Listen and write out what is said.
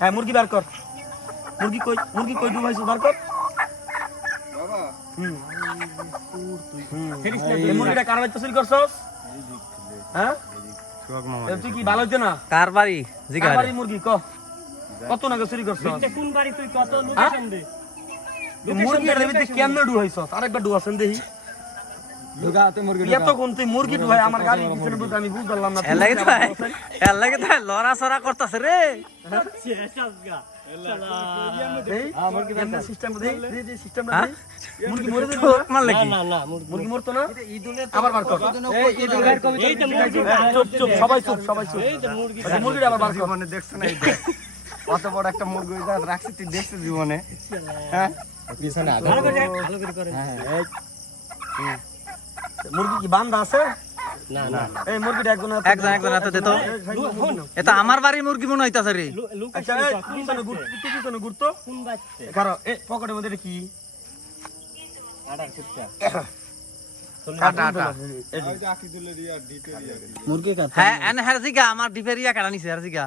হ্যাঁ মুরগি বার কর মুরগি কই ডুবাইছো বার কর বাবা এই মুরগিটা কার বাড়িতে চুরি করছস হ্যাঁ তুই কি ভালো হইছে না কার বাড়ি জিগা কার বাড়ি মুরগি কত নাগে চুরি করছস কোন বাড়ি তুই কত লোকেশন দে মুরগি এর ভিতরে কেমনে ডুবাইছস আরেকবার ডুবাছেন দেখি ঢুকাতে মুরগি এত কোন তুই মুরগি ডুবাই আমার গাড়ি পিছনে বুঝ আমি বুঝলাম না এর লাগে তো লড়া সরা করতেছে রে শেষ আজগা কেমনে সিস্টেম দে সিস্টেমটা হ্যাঁ? দে মুরগি মরে যাবে মারলে কি না না মুরগি মরতো না আবার বার কর এই তো মুরগি চুপ সবাই চুপ এই তো মুরগি মুরগিটা আবার বার কর জীবনে দেখছ না এই দেখ কত বড় একটা মুরগি রাখছিস তুই দেখছিস জীবনে হ্যাঁ পিছনে আগে ভালো করে করে হ্যাঁ মুরগি কি বান্ধা আছে না না এই মুরগিটা একজন একজন হাতে দে তো এটা আমার বাড়ির মুরগি মনে হইতাছে রে আচ্ছা পিছনে ঘুরতো কোন বাচ্চা কারো এ পকেটের মধ্যে এটা কি আড়ার কুত্তা আটা মুরগি হ্যাঁ এনে হার জিগা আমার ডিপেরিয়া কাটা নিছে হার জিগা